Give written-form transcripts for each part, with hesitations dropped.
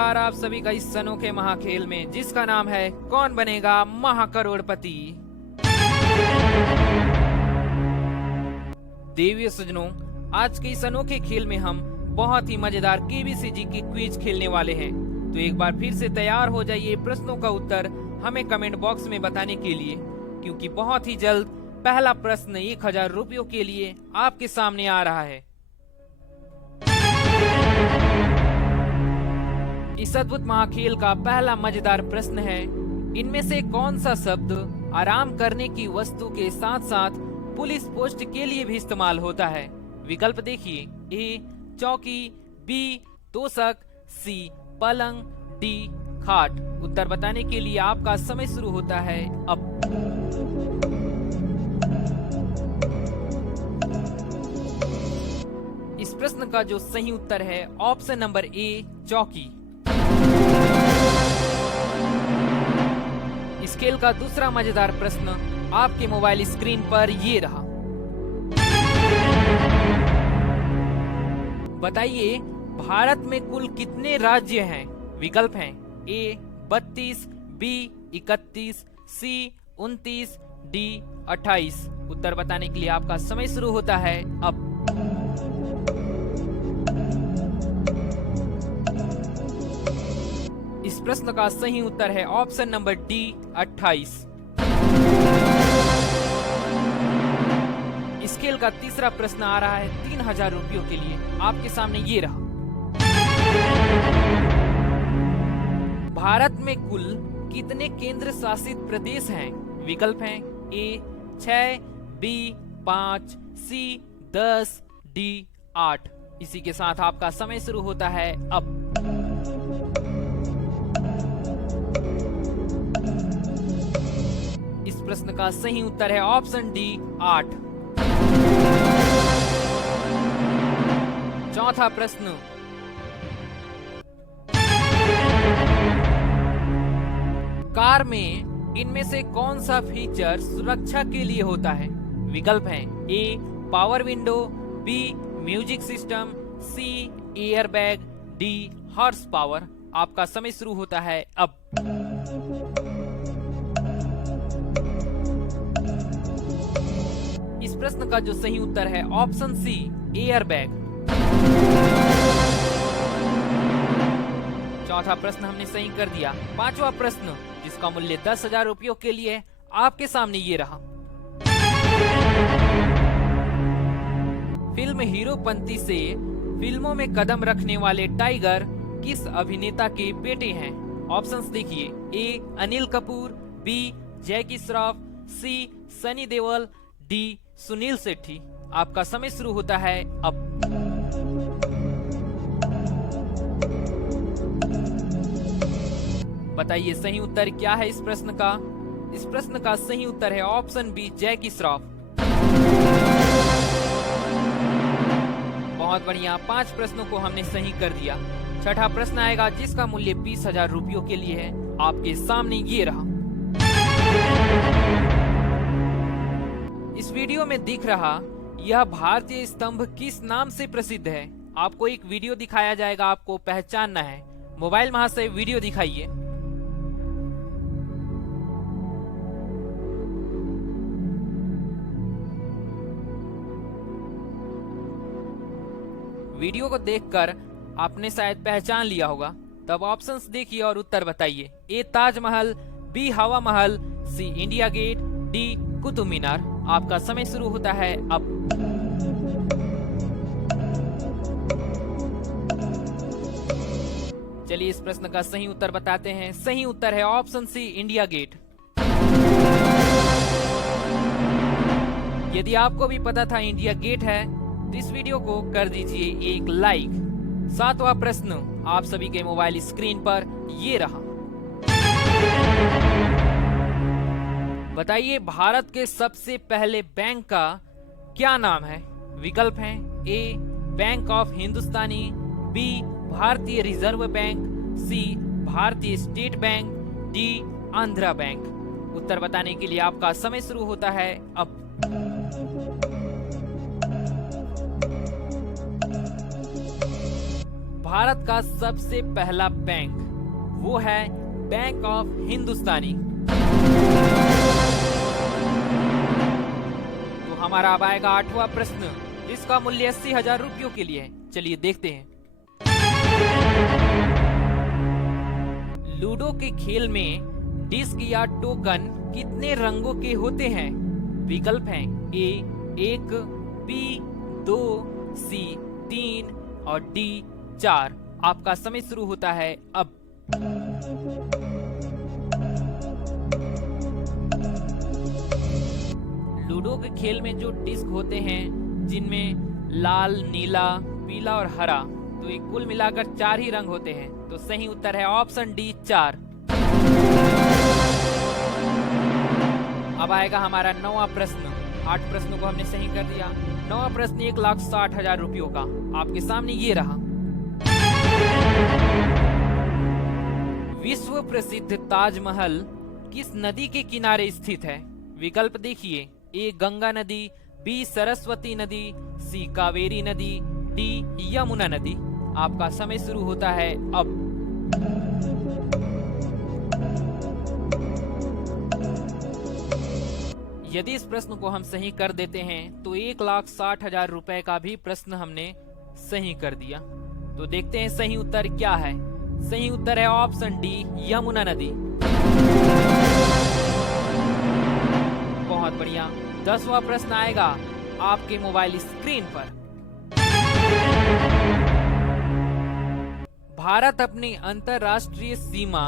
बार आप सभी का इस अनोखे महाखेल में, जिसका नाम है कौन बनेगा महाकरोड़पति। देवियों सज्जनों, आज के इस अनोखे खेल में हम बहुत ही मजेदार केबीसी की क्विज खेलने वाले हैं। तो एक बार फिर से तैयार हो जाइए प्रश्नों का उत्तर हमें कमेंट बॉक्स में बताने के लिए, क्योंकि बहुत ही जल्द पहला प्रश्न 1000 रुपयों के लिए आपके सामने आ रहा है। इस अद्भुत महाखेल का पहला मजेदार प्रश्न है, इनमें से कौन सा शब्द आराम करने की वस्तु के साथ साथ पुलिस पोस्ट के लिए भी इस्तेमाल होता है। विकल्प देखिए, ए चौकी, बी तोशक, सी पलंग, डी खाट। उत्तर बताने के लिए आपका समय शुरू होता है अब। इस प्रश्न का जो सही उत्तर है ऑप्शन नंबर ए चौकी। इस खेल का दूसरा मजेदार प्रश्न आपके मोबाइल स्क्रीन पर ये रहा। बताइए भारत में कुल कितने राज्य हैं। विकल्प हैं ए 32, बी 31, सी 29, डी 28। उत्तर बताने के लिए आपका समय शुरू होता है अब। इस प्रश्न का सही उत्तर है ऑप्शन नंबर डी 28। इस खेल का तीसरा प्रश्न आ रहा है 3000 रुपयों के लिए, आपके सामने ये रहा। भारत में कुल कितने केंद्र शासित प्रदेश हैं। विकल्प हैं ए 6, बी 5, सी 10, डी 8। इसी के साथ आपका समय शुरू होता है अब। इस प्रश्न का सही उत्तर है ऑप्शन डी 8। चौथा प्रश्न, कार में इनमें से कौन सा फीचर सुरक्षा के लिए होता है। विकल्प हैं A power window, B music system, C air bag, D horse power. आपका समय शुरू होता है अब। इस प्रश्न का जो सही उत्तर है ऑप्शन सी एयर बैग। चौथा प्रश्न हमने सही कर दिया। पांचवा प्रश्न, जिसका मूल्य 10,000 रुपयों के लिए आपके सामने ये रहा। फिल्म हीरोपंती से फिल्मों में कदम रखने वाले टाइगर किस अभिनेता के बेटे हैं। ऑप्शंस देखिए, ए अनिल कपूर, बी जैकी श्रॉफ, सी सनी देओल, डी सुनील शेट्टी। आपका समय शुरू होता है अब। बताइए सही उत्तर क्या है इस प्रश्न का। इस प्रश्न का सही उत्तर है ऑप्शन बी जैकी श्रॉफ। बहुत बढ़िया, 5 प्रश्नों को हमने सही कर दिया। छठा प्रश्न आएगा जिसका मूल्य 20,000 रुपयों के लिए है, आपके सामने ये रहा। इस वीडियो में दिख रहा यह भारतीय स्तंभ किस नाम से प्रसिद्ध है। आपको एक वीडियो दिखाया जाएगा, आपको पहचानना है। मोबाइल महाशय वीडियो दिखाइए। वीडियो को देखकर आपने शायद पहचान लिया होगा। तब ऑप्शंस देखिए और उत्तर बताइए। ए ताजमहल, बी हवा महल, सी India gate, D Qutub Minar. आपका समय शुरू होता है अब। चलिए इस प्रश्न का सही उत्तर बताते हैं। सही उत्तर है ऑप्शन सी इंडिया गेट। यदि आपको भी पता था इंडिया गेट है तो इस वीडियो को कर दीजिए एक लाइक। सातवां प्रश्न आप सभी के मोबाइल स्क्रीन पर ये रहा। बताइए भारत के सबसे पहले बैंक का क्या नाम है। विकल्प हैं A bank of Hindustani, B Bharatiya reserve bank, C Bharatiya state bank, D Andhra bank. उत्तर बताने के लिए आपका समय शुरू होता है अब। भारत का सबसे पहला बैंक वो है बैंक ऑफ हिंदुस्तानी। तो हमारा अब आएगा 8वां प्रश्न, जिसका मूल्य 80,000 रुपयों के लिए है। चलिए देखते हैं। लूडो के खेल में डिस्क या टोकन कितने रंगों के होते हैं? विकल्प हैं ए 1, बी 2, सी 3 और डी 4। आपका समय शुरू होता है अब। लूडो के खेल में जो डिस्क होते हैं, जिनमें लाल, नीला, पीला और हरा, तो ये कुल मिलाकर 4 ही रंग होते हैं। तो सही उत्तर है ऑप्शन डी 4। अब आएगा हमारा 9वां प्रश्न। 8 प्रश्नों को हमने सही कर दिया। 9वां प्रश्न 1,60,000 रुपयों का आपके सामने ये रहा। विश्व प्रसिद्ध ताजमहल किस नदी के किनारे स्थित है? विकल्प देखिए, ए गंगा नदी, बी सरस्वती नदी, सी कावेरी नदी, डी यमुना नदी। आपका समय शुरू होता है अब। यदि इस प्रश्न को हम सही कर देते हैं तो 1,60,000 रुपए का भी प्रश्न हमने सही कर दिया। तो देखते हैं सही उत्तर क्या है। सही उत्तर है ऑप्शन डी यमुना नदी। बहुत बढ़िया। 10वां प्रश्न आएगा आपके मोबाइल स्क्रीन पर। भारत अपनी अंतरराष्ट्रीय सीमा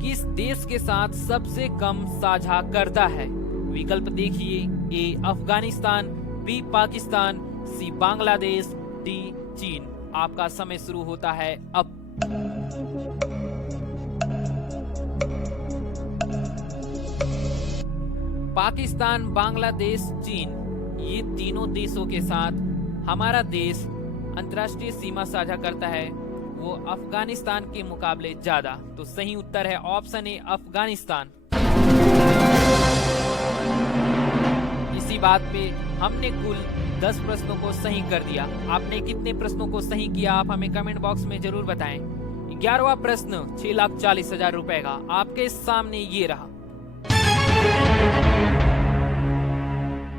किस देश के साथ सबसे कम साझा करता है? विकल्प देखिए, ए अफगानिस्तान, बी पाकिस्तान, सी बांग्लादेश, डी चीन। आपका समय शुरू होता है अब। पाकिस्तान, बांग्लादेश, चीन, ये तीनों देशों के साथ हमारा देश अंतर्राष्ट्रीय सीमा साझा करता है वो अफगानिस्तान के मुकाबले ज्यादा। तो सही उत्तर है ऑप्शन ए अफगानिस्तान। इसी बात पे हमने कुल 10 प्रश्नों को सही कर दिया। आपने कितने प्रश्नों को सही किया आप हमें कमेंट बॉक्स में जरूर बताएं। 11वां प्रश्न 6,40,000 रुपए का आपके सामने ये रहा।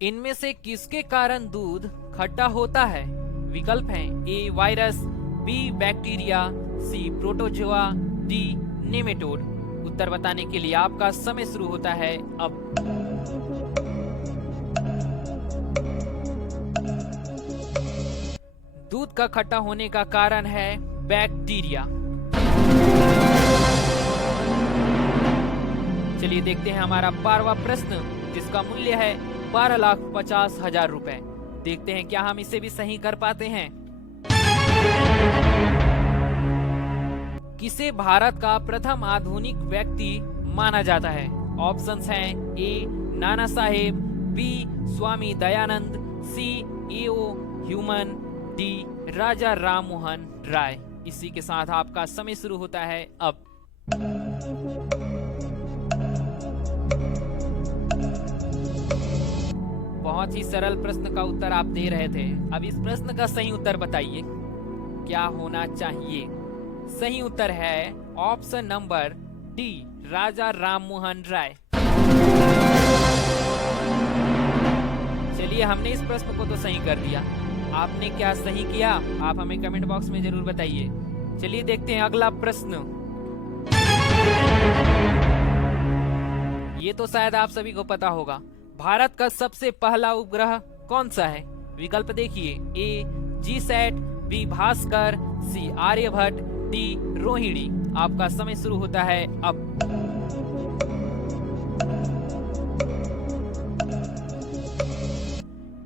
इनमें से किसके कारण दूध खट्टा होता है? विकल्प हैं ए वायरस, बी बैक्टीरिया, सी प्रोटोजोआ, डी नेमेटोड। उत्तर बताने के लिए आपका समय शुरू होता है अब। दूध का खट्टा होने का कारण है बैक्टीरिया। चलिए देखते हैं हमारा 12वां प्रश्न, जिसका मूल्य है 12,50,000 रुपए। देखते हैं क्या हम इसे भी सही कर पाते हैं। किसे भारत का प्रथम आधुनिक व्यक्ति माना जाता है? ऑप्शंस हैं ए नाना साहेब, बी स्वामी दयानंद, सी EO human, D Raja Rammohan Roy. इसी के साथ आपका समय शुरू होता है अब। बहुत ही सरल प्रश्न का उत्तर आप दे रहे थे। अब इस प्रश्न का सही उत्तर बताइए, क्या होना चाहिए? सही उत्तर है option number D Raja Rammohan Roy. चलिए हमने इस प्रश्न को तो सही कर दिया। आपने क्या सही किया आप हमें कमेंट बॉक्स में जरूर बताइए। चलिए देखते हैं अगला प्रश्न। ये तो शायद आप सभी को पता होगा। भारत का सबसे पहला उपग्रह कौन सा है? विकल्प देखिए, ए जीसैट, बी भास्कर, सी आर्यभट्ट, डी रोहिणी। आपका समय शुरू होता है अब।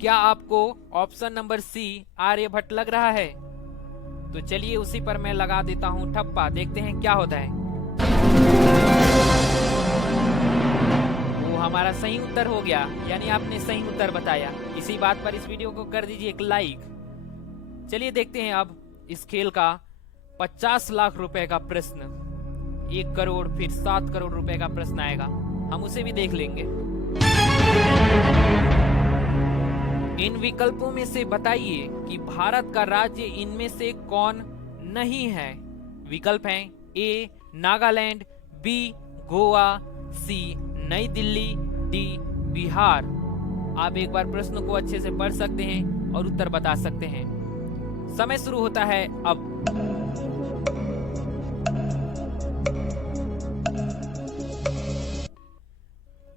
क्या आपको ऑप्शन नंबर सी आर्यभट्ट लग रहा है? तो चलिए उसी पर मैं लगा देता हूं ठप्पा। देखते हैं क्या होता है। वो हमारा सही उत्तर हो गया, यानी आपने सही उत्तर बताया। इसी बात पर इस वीडियो को कर दीजिए एक लाइक। चलिए देखते हैं अब इस खेल का 50 लाख रुपए का प्रश्न। 1 करोड़ फिर 7 करोड़ रुपए का प्रश्न आएगा, हम उसे भी देख लेंगे। इन विकल्पों में से बताइए कि भारत का राज्य इनमें से कौन नहीं है। विकल्प हैं ए नागालैंड, बी गोवा, सी नई दिल्ली, डी बिहार। आप एक बार प्रश्न को अच्छे से पढ़ सकते हैं और उत्तर बता सकते हैं। समय शुरू होता है अब।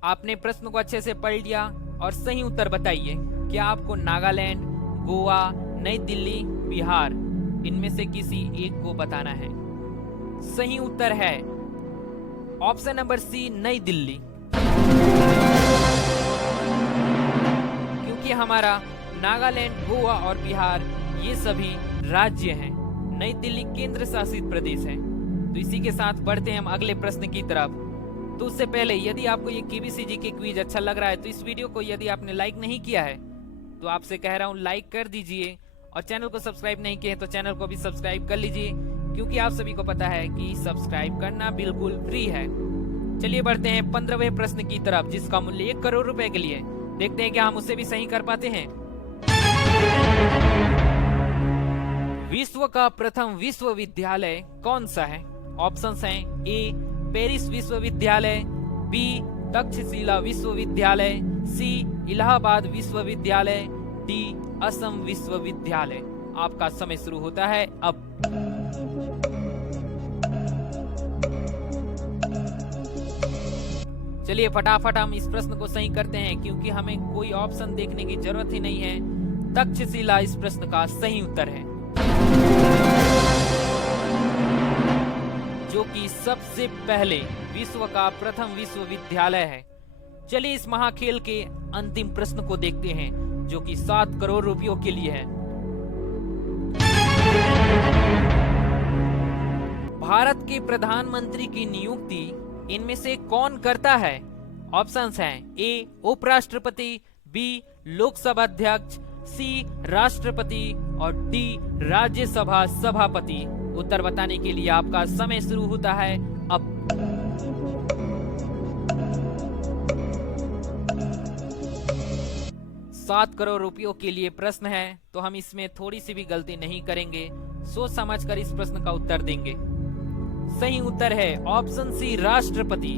आपने प्रश्न को अच्छे से पढ़ लिया और सही उत्तर बताइए। क्या आपको नागालैंड, गोवा, नई दिल्ली, बिहार इनमें से किसी एक को बताना है? सही उत्तर है ऑप्शन नंबर सी नई दिल्ली। क्योंकि हमारा नागालैंड, गोवा और बिहार ये सभी राज्य हैं, नई दिल्ली केंद्र शासित प्रदेश है। तो इसी के साथ बढ़ते हैं हम अगले प्रश्न की तरफ। तो उससे पहले यदि आपको ये केबीसी जी के क्विज अच्छा लग रहा है तो इस वीडियो को यदि आपने लाइक नहीं किया है तो आपसे कह रहा हूँ लाइक कर दीजिए, और चैनल को सब्सक्राइब नहीं किए तो चैनल को भी सब्सक्राइब कर लीजिए, क्योंकि आप सभी को पता है कि सब्सक्राइब करना बिल्कुल फ्री है। चलिए बढ़ते हैं 15वें प्रश्न की तरफ, जिसका मूल्य 1 करोड़ रुपए के लिए। देखते हैं क्या हम उसे भी सही कर पाते हैं। विश्व का प्रथम विश्वविद्यालय कौन सा है? ऑप्शंस हैं ए पेरिस विश्वविद्यालय, बी तक्षशिला विश्वविद्यालय, सी इलाहाबाद विश्वविद्यालय, डी असम विश्वविद्यालय। आपका समय शुरू होता है अब। चलिए फटाफट हम इस प्रश्न को सही करते हैं, क्योंकि हमें कोई ऑप्शन देखने की जरूरत ही नहीं है। तक्षशिला इस प्रश्न का सही उत्तर है, जो कि सबसे पहले विश्व का प्रथम विश्वविद्यालय है। चलिए इस महाखेल के अंतिम प्रश्न को देखते हैं, जो कि 7 करोड़ रुपयों के लिए है। भारत के प्रधानमंत्री की नियुक्ति इनमें से कौन करता है? ऑप्शंस हैं ए उपराष्ट्रपति, बी लोकसभा अध्यक्ष, सी राष्ट्रपति और डी राज्यसभा सभापति। उत्तर बताने के लिए आपका समय शुरू होता है अब। $7 करोड़ रुपयों के लिए प्रश्न है, तो हम इसमें थोड़ी सी भी गलती नहीं करेंगे, सोच समझकर इस प्रश्न का उत्तर देंगे। सही उत्तर है ऑप्शन सी राष्ट्रपति।